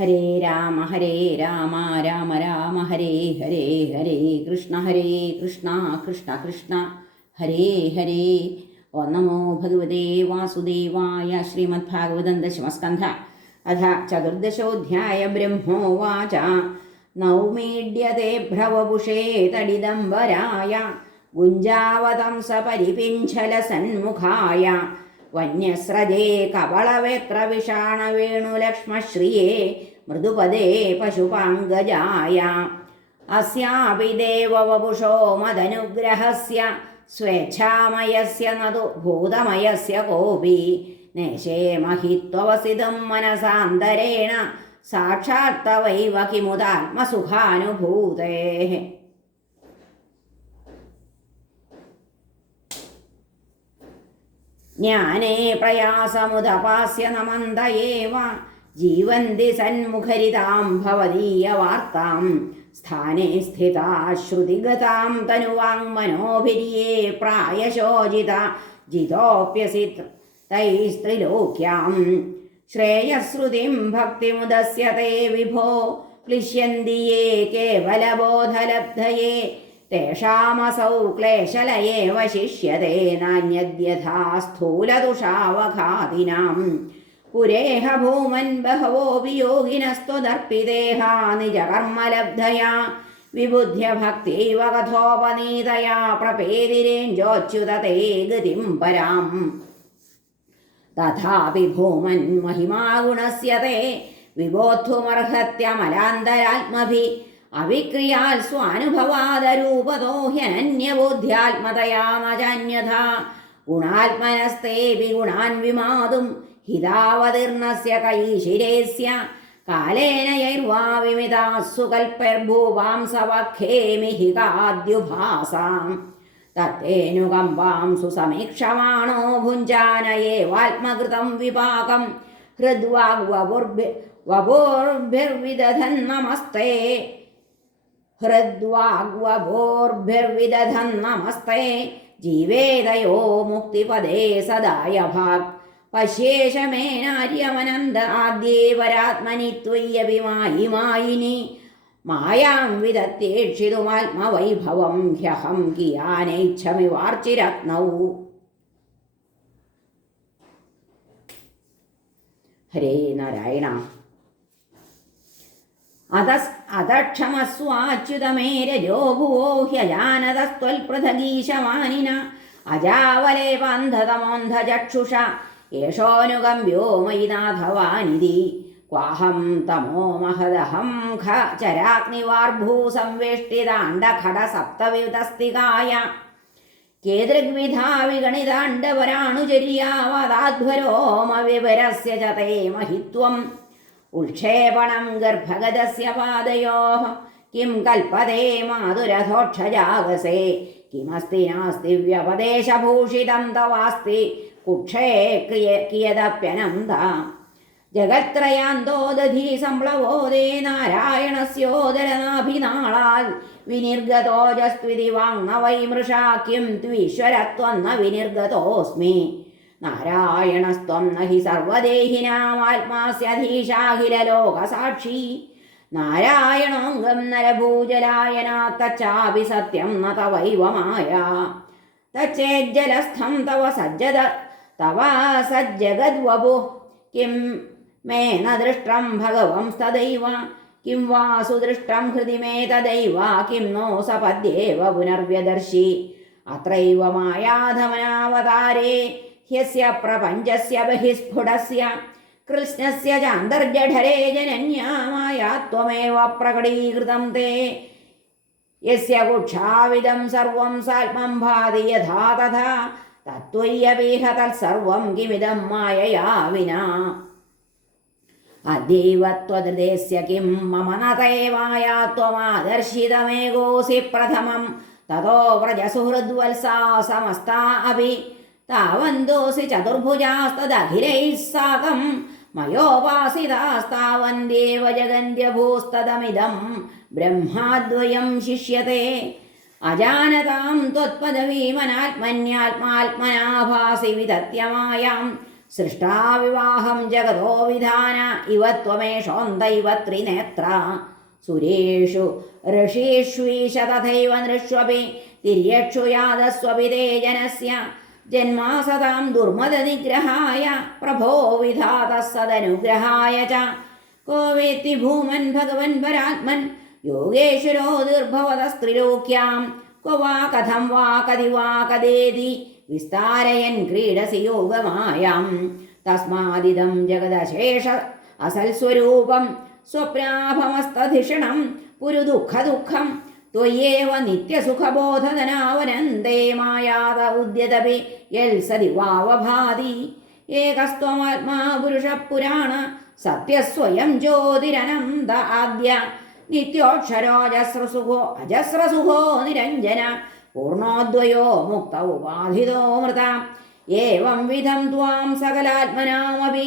ഹരേ രാമ ഹരേ രാമ രാമ രാമ ഹരേ ഹരേ ഹരേ കൃഷ്ണ ഹരേ കൃഷ്ണ കൃഷ്ണ കൃഷ്ണ. ഹരേ ഹരേ. ഓ നമോ ഭഗവതേ വാസുദേവായ ശ്രീമദ്ഭാഗവതം ദശമസ്കന്ധ. അഥ ചതുർദശോധ്യായ ബ്രഹ്മോവാച. നൗമീഡ്യത്തെ ഭ്രവപുഷേ തടിദംബരായ. ഗുഞ്ചാവതംസ പരിപിഞ്ചല സന്മുഖായ. വന്യസ്രജേ കവളവേത്ര വിഷാണ വേണുലക്ഷ്മശ്രിയേ മൃദുപദേ പശുപാങ്കജായ. അസ്യാപി ദേവവപുഷോ മദനുഗ്രഹസ്യ സ്വേച്ഛാമയസ്യ നതു ഭൂതമയസ്യ കോപി. നേശേ മഹിത്വവസിതം മനസാന്തരേണ സാക്ഷാത്തവൈവ കിമുദാത്മസുഖാനുഭൂതേ. ज्ञाने प्रयासमुदपास्य नमन्द एव जीवन्ति सन्मुखरितां भवदीयवार्तां स्थाने स्थिता श्रुतिगतां तनुवाङ्मनोभिर्ये प्रायशोजिता जितोऽप्यसि तैस्त्रिलोक्यां श्रेयश्रुतिं भक्तिमुदस्य ते विभो क्लिश्यन्ति ये केवलबोधलब्धये തേഷാമസൗ ക്ലേശലയ വശിഷ്യതേ നാന്യദ്യഥാ സ്ഥൂലതുഷാവഘാതിനാം പുരേഹ ഭൂമൻ ബഹവോ വിയോഗിനസ്ത്വദർപ്പിദേഹ നിജകർമ്മലബ്ധയാ വിബുദ്ധ്യഭക്തിവ കഥോപനീതയാ പ്രപേതിരേഞ്ചോച്യുത തേ ഗതിം പരാം തഥാപി ഭൂമൻ മഹിമാഗുണസ്യതേ വിബോധുമർഹത്യമലാന്തരാത്മഭി അവിക്രിയാൽ സ്വാനുഭവാദരൂപതോഹ്യനന്യബോധ്യാത്മതയാ നജാന്യഥ ഗുണാത്മനസ്തേ വിഗുണാൻ വിമാതും ഹിതാവതീർണസ്യ കൈശിരേസ്യ. കാലേന യൈർവാ വിമിതാസുകൽപ്പർഭൂവാം സവഖേമി തത്തേനുകമ്പാം സുസമീക്ഷമാണോ ഭുഞ്ചാനയേവാത്മകൃതം വിപാകം. ഹൃദ്വാഗ്വപുർഭി വപോർഭിർവിദധൻ ഹൃദ്വാഗ്വഭോർഭിർവിദധം നമസ്തേ ജീവേതയോ മുക്തിപദേ സദായഭാക് പശ്യേഷമേനാര്യമനന്ത ആദ്യേ വരാത്മനി ത്വയ്യഭിമായി മായിനി. മായാം വിദത്തേക്ഷിതുമാത്മവൈഭവം ഹ്യഹം കിയാനൈച്ഛമി വാർച്ചിരത്നൗ ഹരേ നാരായണ. അതസ് അതക്ഷമസ്വാച്യുതമേ രജോ ഭുവോ യേഷോനുകമ്പ്യോ മയി നാഥവാനിധി ക്വാഹം തമോ മഹദഹം ഖ ചരാഗ്നിവാർഭൂ സംവേഷ്ടിതാണ്ഡഖട സപ്തവിതസ്തികായ കേതൃഗ്വിധാ വിഗണിതാണ്ഡവരാണുചര്യാവതാധ്വരോമവിവരസ്യ ച തേ മഹിത്വം. ഉൽക്ഷേപണം ഗർഭഗതസ്യ പാദയോः. കിം കൽപ്പതേ മാതുരഥോക്ഷജാഗസേ കിമസ്തി നാസ്തി വ്യപദേശഭൂഷിതം തവാസ്തി. കുക്ഷേ ക്രിയ കിയദപ്യനന്ത ജഗത്രയാന്തോ ദധി സംപ്ലവോ ദേ നാരായണസ്യോദരനാഭിനാളാൽ. വിനിർഗതോജസ്ത്വിതി വാങ്ന വൈ മൃഷാ. കിം ത്വീശ്വരത്വം ന വിനിർഗതോസ്മി. നാരായണസ്ത്വം നഹി ഹി സർവദേഹിനാമാത്മാസ്യധീശാഖിലലോകസാക്ഷി. നാരായണോംഗം നരഭൂജലായനാത്തച്ചാപി സത്യം ന തവൈവമായ. തച്ചേജ്ജലസ്ഥം തവ സജ്ജത തവ സജ്ജഗദ്വപു. കിം മേ ന ദൃഷ്ടം ഭഗവംസ്തദൈവ കിം വാ സുദൃഷ്ടം ഹൃദി മേ തദൈവ കിം നോ സപദ്യേവ പുനർവ്യദർശി. അത്രൈവ മായാധമനാവതാരേ. ഹ്യസ്യ പ്രപഞ്ചസ്യ ബഹിസ്ഫുടസ്യ. കൃഷ്ണസ്യ ചാന്തർജഠരേ ജനന്യാമായ ത്വമേവ പ്രകടീകൃതം തേ. യസ്യ കുക്ഷാവിദം സർവം സാത്മം ഭാതി യഥാ തഥാ. തത്വയ്യപീഹ തത്സർവം കിമിദം മായയാ വിനാ. അദ്യൈവ ത്വദൃദേസ്യ കിം മമ നതേവായ ത്വമാദർശിതമേകോസി പ്രഥമം. തതോ വ്രജസുഹൃദ്വത്സാ സമസ്താ അപി താവന്തോസി ചതുർഭുജാസ്തദഖിലൈः സാകം മയോപാസിതാസ്താവന്ദേവ ജഗന്ത്യഭൂസ്തദമിദം ബ്രഹ്മാദ്വയം ശിഷ്യത്തെ. അജാനതാം ത്വത്പദവീമനാത്മന്യാത്മാത്മനാഭാസി വിധത്യമായാം സൃഷ്ടാവിവാഹം ജഗതോ വിധാന ഇവ ത്വമേഷോന്തൈവ ത്രിനേത്ര. സുരേഷു ഋഷീഷ്വീശ തഥൈവ നൃഷ്വപി തിര്യക്ഷു യാതസ്വപി തേ ജനസ്യ. ജന്മാസതാം ദുർമദനിഗ്രഹായ പ്രഭോ വിധാത സദനുഗ്രഹായ ച. കോവേത്തി ഭൂമൻ ഭഗവൻ പരാത്മൻ യോഗേശ്വരോ ദുർഭവതസ്ത്രിലോക്യാം ക്വ കഥം വാ കതി വാ കദേതി വിസ്താരയൻ ക്രീഡസി യോഗമായാം. തസ്മാദിദം ജഗദശേഷ അസൽസ്വരൂപം സ്വപ്നാഭമസ്തധിഷണം പുരു ദുഃഖ ദുഃഖം ത്വയേവ നിത്യസുഖബോധനനാവനന്ദേ മായാത ഉദ്യതപി യൽ സതി വാവഭാതി. ഏകസ്ത്വമാത്മാ പുരുഷ പുരാണ സത്യസ്വയം ജ്യോതിരനന്ത ആദ്യ. നിത്യോക്ഷരോജസ്രസുഖോ അജസ്രസുഖോ നിരഞ്ജന പൂർണോദ്വയോ മുക്ത ഉപാധിതോ മൃത. ഏവം വിധം ത്വാം സകലാത്മനാമപി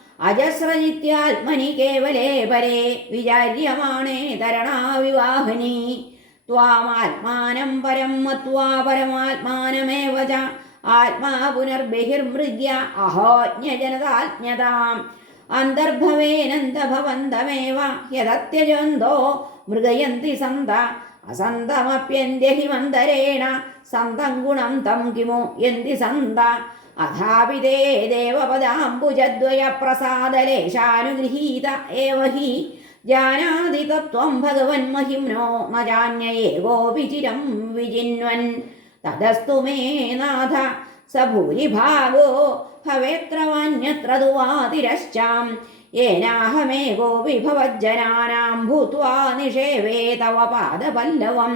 അജസ്രനിത്യാത്മനി കേവലേ പരേ വിചാര്യമാണേ തരണാവിവാഹനി. ത്വാമാത്മാനം പരം മത്വാ പരമാത്മാനമേവ ച. ആത്മാ പുനർബഹിർമൃഗ്യ അഹോജ്ഞജനതാജ്ഞതാം അന്തർഭവേനന്തഭവന്തമേവ യദത്യജന്തോ മൃഗയന്തി സന്ത. അസന്തമപ്യന്ത്യഹിമന്തരേണ. സന്തം ഗുണം തം കിമു യന്തി സന്ത. അഥാപി ദേവപദാംബുജദ്വയപ്രസാദലേശാനുഗൃഹീത ദേവപദാംബുജദ്വയ പ്രസാദലേശാനുഗൃഹീത ഏവ ഹി ജാനാതി തത്വം ഭഗവൻ മഹിംനോ ന ഗോപിചിരം ചിരം വിജിന്വൻ. തദസ്തു മേ നാഥ സ ഭൂരിഭാഗോ ഭവേത്രവാന്യത്ര ദുവാതിരശ്ചാം. യേനാഹമേകോ വിഭവജ്ജനാനാം ഭൂത്വാ നിഷേവേ തവ പാദപല്ലവം.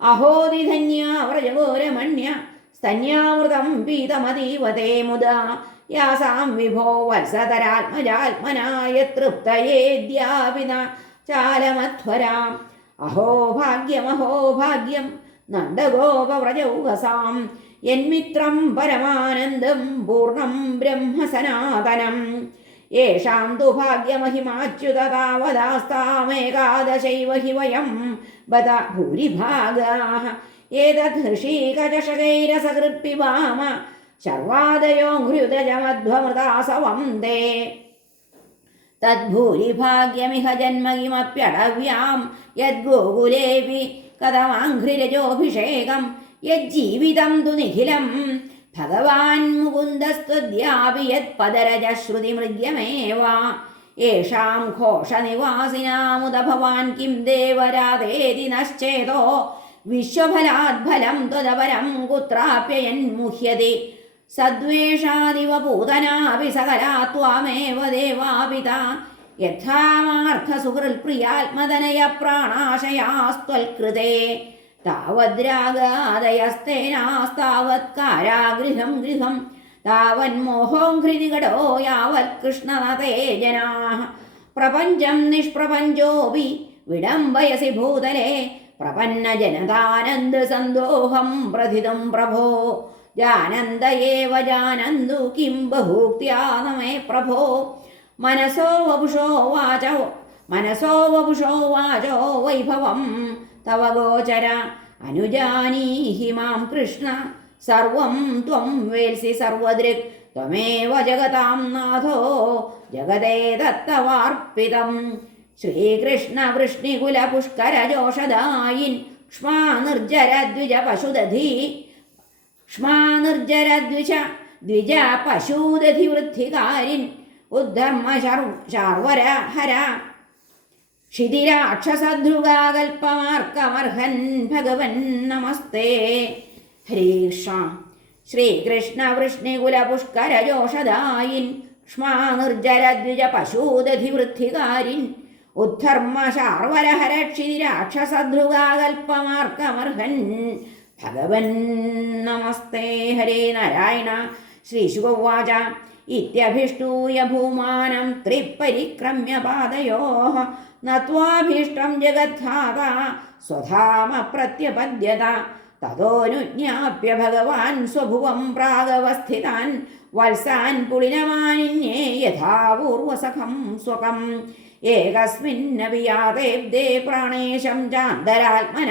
അഹോതിധന്യാ വ്രജഗോരമണ്യ സ്തന്യാമൃതം പീതമതീവതേ മുദാ. യാസാം വിഭോ വത്സതരാത്മജാത്മനായ തൃപ്തയേദ്യാപിന ചാലമധ്വരാം. അഹോ ഭാഗ്യമഹോ ഭാഗ്യം. നന്ദഗോപവ്രജൗഹസാം. യന്മിത്രം പരമാനന്ദം പൂർണം ബ്രഹ്മസനാതനം. യേഷാം തു ഭാഗ്യമഹിമാച്യുത താവദാസ്താമേകാദശൈവ ഹി വയം ബത ഭൂരിഭാഗാः ഏതദ്ഹൃഷീകചഷകൈരസകൃത്പിബാമ ശർവാദയോ ഹൃദജമധ്വമൃതാസവം തേ. തദ്ഭൂരിഭാഗ്യമിഹ ജന്മകിമപ്യടവ്യാം. യദ്ഗോകുലേപി കഥമാഘ്രിരജോഭിഷേകം. യജ്ജീവിതം തു നിഖിലം. ഭഗവാൻ മുകുന്ദസ്ത്വദ്യാപി യത്പദരജശ്രുതിമൃഗ്യമേവ. യേഷാം ഘോഷനിവാസിനാമുദ ഭവാൻ കിം ദേവരാതേതി നശ്ചേതോ. വിശ്വഫലാദ്ഫലം ത്വതപരം കുത്രാപ്യയന്മുഹ്യതി സദ്വേഷാദിവ പൂതനാപി സകലാ ത്വാമേവ ദേവാപിത. യഥാമാർത്ഥസുഹൃൽപ്രിയാത്മതനയ പ്രാണാശയാസ്ത്വൽകൃതേ. താവദ്രാഗാദയസ്തേനാസ്താവത് കാരാഗൃഹം ഗൃഹം താവന്മോഹോഘൃതികടോ യാവത് കൃഷ്ണനതേ ജനാ. പ്രപഞ്ചം നിഷ്പ്രപഞ്ചോപി വിടംബയസി ഭൂതലേ. പ്രപന്നജനതാനന്ദ സന്തോഹം പ്രഥിതം പ്രഭോ. ജാനന്ദ ഏവ ജാനന്ദു കിം ബഹൂക്ത്യാ നമേ പ്രഭോ. മനസോ വപുഷോ വാചോ മനസോ വപുഷോ വാചോ വൈഭവം. തവ ഗോചര അനുജാനീഹി മാം കൃഷ്ണ. സർവം ത്വം വേൽസി സർവദൃക് ത്വമേവ ജഗതാം നാഥോ. ജഗതേ ദത്തവാർപ്പിതം. ശ്രീകൃഷ്ണ വൃഷ്ണികുല പുഷ്കര ജോഷദായിൻ ക്ഷ്മാ നിർജര ദ്വിജ പശുദധി ക്ഷ്മാ നിർജര ദ്വിജ പശൂദധി വൃദ്ധികാരിൻ ഉദ്ധർമ്മ ശാർവര ഹര ക്ഷിതിരാക്ഷസധ്രുഗാകൽപ്പമാർക്കമർഹൻ ഭഗവൻ നമസ്തേ. ഹരീഷ ശ്രീകൃഷ്ണ വൃഷ്ണികുല പുഷ്കര ജോഷദായിൻ ക്ഷ്മാ നിർജര ദ്വിജ പശൂദധി വൃദ്ധികാരിൻ ഉദ്ധർമ്മ ശാർവരഹര ക്ഷിതിരാക്ഷസധ്രുഗാകൽപ്പമാർക്കമർഹൻ ഭഗവൻ നമസ്തേ ഹരേ നാരായണ. ശ്രീശുഗോവാച ഇത്യഭിഷ്ടൂയ ഭൂമാനം ത്രിപരിക്രമ്യ പാദയോ നത്വാഭീഷ്ടം ജഗദ്ധാത. സ്വധാമ പ്രത്യപദ്യത തതോനുജ്ഞാപ്യ ഭഗവാൻ സ്വഭുവം പ്രാഗവസ്ഥിതാൻ. വത്സാൻ പുളിനമാനിന്യേ യഥാപൂർവസഖം സ്വകം. ഏകസ്മിന്നപി യാദേബ്ദേ പ്രാണേശം ചാന്തരാത്മന.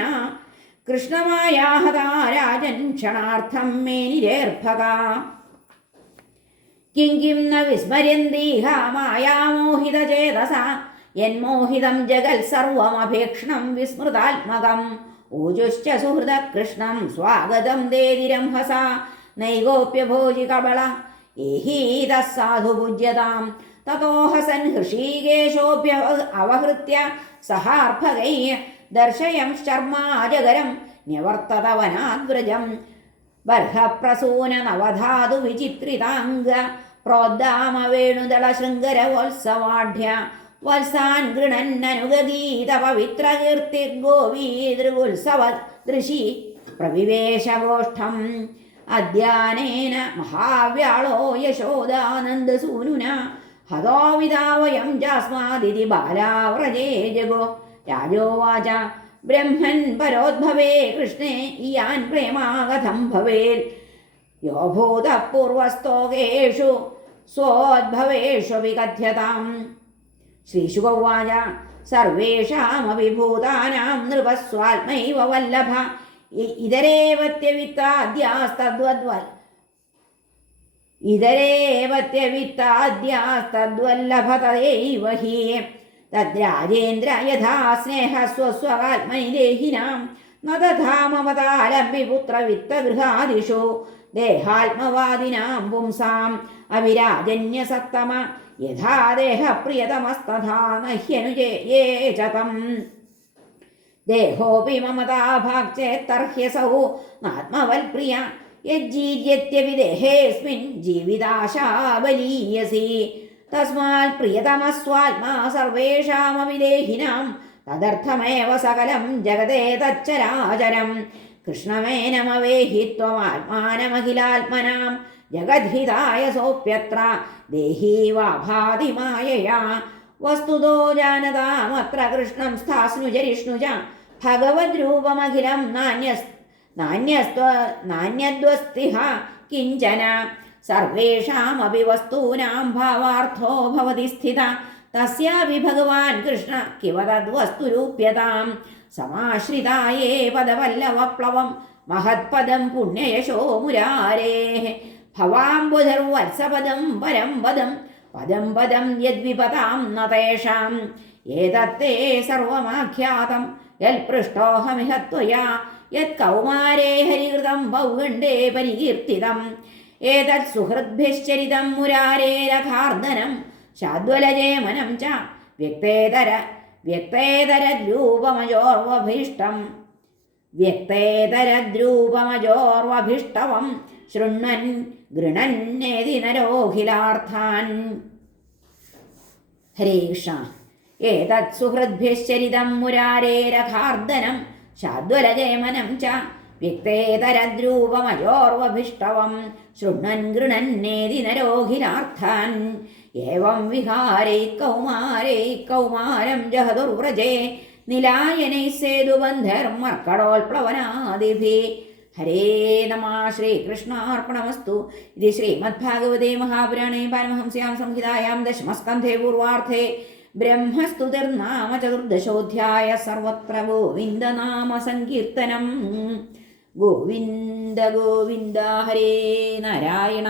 കൃഷ്ണമായാഹതാരാജൻ ക്ഷണാർത്ഥം മേനിരേർഭക കിം കിം ന വിസ്മരന്തീഹ മായാമോഹിതചേതസ യന്മോഹിതം ജഗൽ സർവമഭേക്ഷണം വിസ്മൃതാത്മകം. ഊജുശ്ച സുഹൃത കൃഷ്ണം സ്വാഗതം ദേതിരംഹസ നൈഗോപ്യഭോജി കബള ഏഹീത സാധു പൂജ്യതാം സഹാർഭകൈ ദർശയം ശർമാജകരം ന്യവർത്തതവനാദ്വ്രജം ബർഹപ്രസൂന നവധാതു വിചിത്രിതാംഗ പ്രോദ്ദാമ വേണുദള ശൃംഗരവോത്സവാഢ്യ വത്സാൻ ഗൃണന്നനുഗീത പവിത്ര കീർത്തിർഗോവീതൃഗുത്സവ ദൃശി പ്രവിവേശഗോഷ്ഠം അധ്യാനേന മഹാവ്യാളോ യശോദാനന്ദസൂനുന हतोविदा वयं जास्मादिति बालाव्रजे जगो। राजोवाच, ब्रह्मन् परोद्भवे, कृष्णे इयान् प्रेमागतं भवेत्। यो भूतः पूर्वस्तोकेषु स्वोद्भवेषु विकथ्यताम् श्रीशुक उवाच सर्वेषामपि भूतानां नृपस्वात्मैव वल्लभ इतरेवत्यवित्ताद्यास्तद्वद्वल् ഇതരേവത്യവിത്താദ്യാസ്തദ്വല്ലഭതയൈവ ഹി തദ്രാജേന്ദ്ര യഥാ സ്നേഹ സ്വസ്വകാത്മനി ദേഹിനാം ന തഥാ മമതാലംബി പുത്രവിത്തഗൃഹാദിഷു ദേഹാത്മവാദിനാം പുംസാം. അവിരാജന്യസത്തമ യഥാ ദേഹപ്രിയതമസ്തഥാ നഹ്യനുജേ ച തം ദേഹോപി മമതാഭാക്ചേത്തർഹ്യസൗ നാത്മവൽപ്രിയ यज्जीर्यत्यभिदेहेऽस्मिन् जीविताशावलीयसे तस्मात् प्रियतमस्वात्मा सर्वेषामपि देहिनां तदर्थमेव सकलं जगते तच्चराचरं कृष्णमेनमवेहि त्वमात्मानमखिलात्मनां जगद्धिताय सोऽप्यत्र देही वस्तुतो जानतामत्र कृष्णं स्थास्नुजरिष्णुज भगवद्रूपमखिलं नान्यस् നാന്യസ്ത്വ നാന്യദ്വസ്തിഹ കിഞ്ചന. സർവേഷാമപി വസ്തൂനാം ഭാവാർത്ഥോ ഭവതി സ്ഥിത. തസ്യാപി ഭഗവാൻ കൃഷ്ണ കിവ തദ്വസ്തുരൂപ്യതാം. സമാശ്രിതായേ പദവല്ലവപ്ലവം മഹത്പദം പുണ്യയശോ മുരാരേ. ഭവാംബുധർവത്സപദം പരം പദം പദം പദം യദ്വിപതാം നതേഷാം ഏതത്തേ സർവമാഖ്യാതം. യൽപൃഷ്ടോഹമിഹ ത്വയാ. യത് കൗമാരേ ഹരികൃതം പൗഗണ്ഡേ പരികീർത്തിതം. ഏതത് സുഹൃദ്ഭിശ്ചരിതം മുരാരേരഘാർദനം ശാദ്വലജേമനം ച വ്യക്തേതര വ്യക്തേതരദ്രൂപമജോർവഭീഷ്ടം വ്യക്തേതരദ്രൂപമജോർവഭീഷ്ടവം ശൃണ്വൻ ഗൃണന്നേതി നരോഹിലാർത്ഥാൻ. കൃഷ്ണ. ഏതത് സുഹൃദ്ഭിശ്ചരിതം മുരാരേരഘാർദനം ശാദ്വലജയമനം ച വ്യക്തേതരദ്രൂപമയോർവഭിഷ്ടവം ശൃണ്ണൻ ഗൃണന്നേതി നരോഹിരാർത്ഥാൻ ഏവം വിഹാരൈ കൗമാരൈ കൗമാരം ജഹദുർവ്രജേ നിലായനൈ സേതുബന്ധർമർക്കടോൽപ്ലവനാദിഭി ഹരേ നമ ശ്രീകൃഷ്ണാർപ്പണമസ്തു. ഇത് ശ്രീമദ്ഭാഗവതേ മഹാപുരാണേ പരമഹംസ്യാം സംഹിതായാം ദശമസ്കന്ധേ പൂർവാർത്ഥേ. ബ്രഹ്മസ്തുതിർനാമ ചതുർദശോധ്യായ സർവത്ര ഗോവിന്ദനാമ സങ്കീർത്തനം ഗോവിന്ദ ഗോവിന്ദ ഹരേ നാരായണ.